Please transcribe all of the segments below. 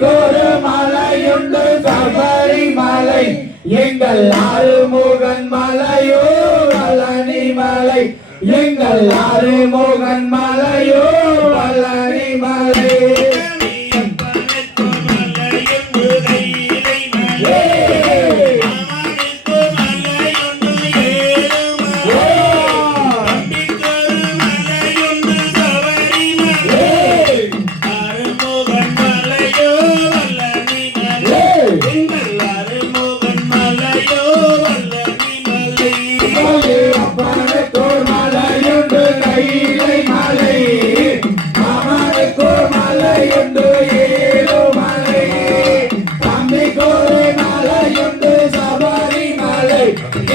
தம்பிக்கொரு மலையுண்டு சபரி மலை எங்கள் ஆறுமுகன் மலையோ வளனி மலை எங்கள் ஆறுமுகன் மலை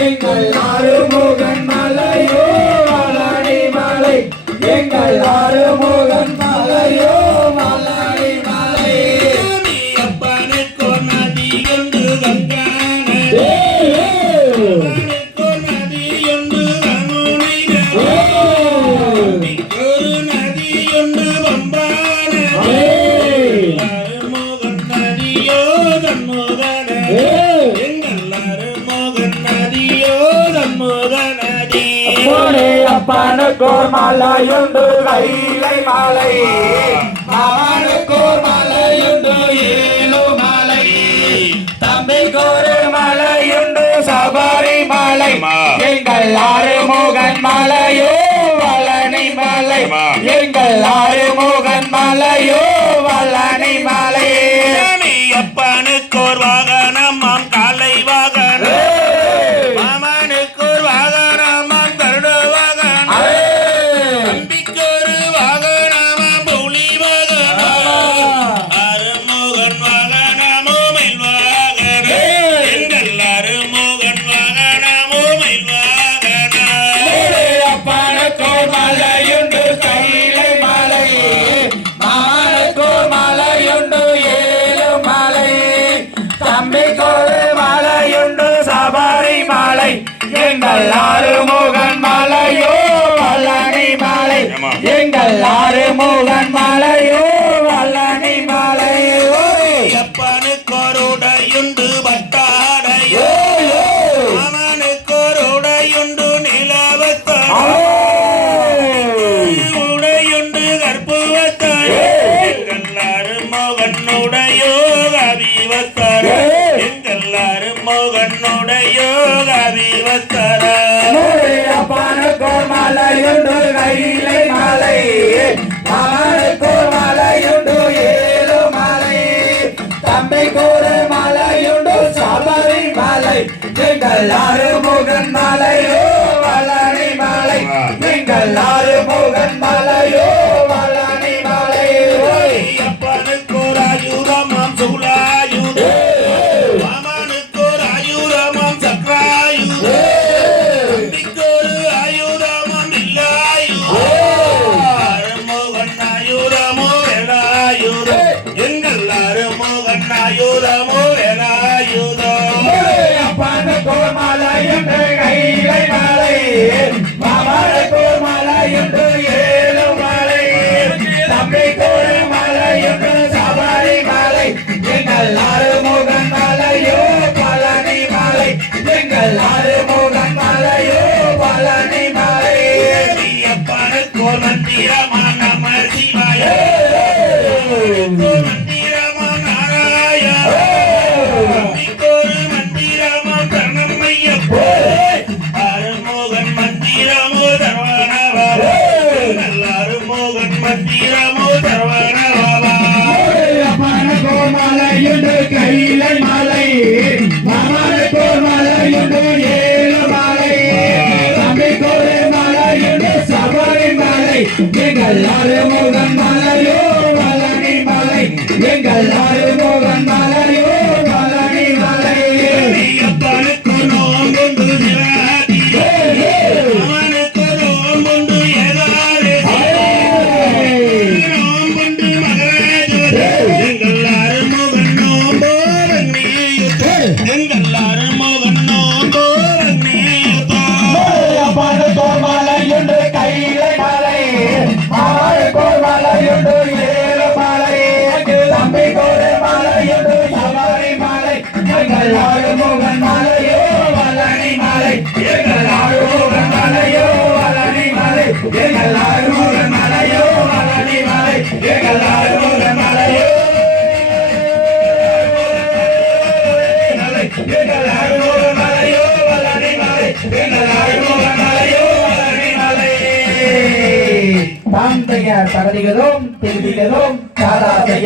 எங்கள் அப்போனே அப்பனுக்கோர் மலையுண்டு கைலை மலை. அவனுக்கோர் மலையுண்டு ஏழு மலை. தம்பிக்கோரு மலையுண்டு சபரிமலை எங்கள் ஆறுமுகன் மலையோ வளனி மலை. எங்கள் ஆறுமுகன் மலையோ எங்கள் ஆறுமுகன் மலையோ வல்லணி மலை. எங்கள் ஆறுமுகன் மலையோ வல்லணி மலை ஓய். அப்பனுக்கொருடையுண்டு பட்டாடையோ ஏய், ஏய். மாமனுக்கொருடையுண்டு நிலவத்தாடை. ஏய். உடையுண்டு கற்புவத்தாடை எங்கள் அருமகனுடையோ கவிவத்தாடை. எங்கள் தன்னுடைய கவிவத்தாடை அப்பனுக்கோர் மலையுண்டு கைலை மலை. மாமனுக்கோர் மலையுண்டு ஏழு மலை. தம்பிக்கோரு மலையுண்டு சபரி மலை. எங்கள் ஆறுமுகன் மலையோ yeah. மலை எங்கள் ஆறுமுகன் மலையோ மலனி மலை. எங்கள் ஆறுமுகன் மலையோ மலனி மலை. அப்பனுக்கு அவனுக்கு எங்கள் எங்கள் மாமனுக்கோர் மலையுண்டு ஏழு மலை. மலை எங்கள் மலையோ மலை. எங்கள் மலையோ மலை. எங்கள் மலையோ மலை. எங்கள் மலையோ எங்கள் மலையோ மலை. எங்கள் மலையோ மலை. பரதிகளும் திருவிகளும் சாதாசை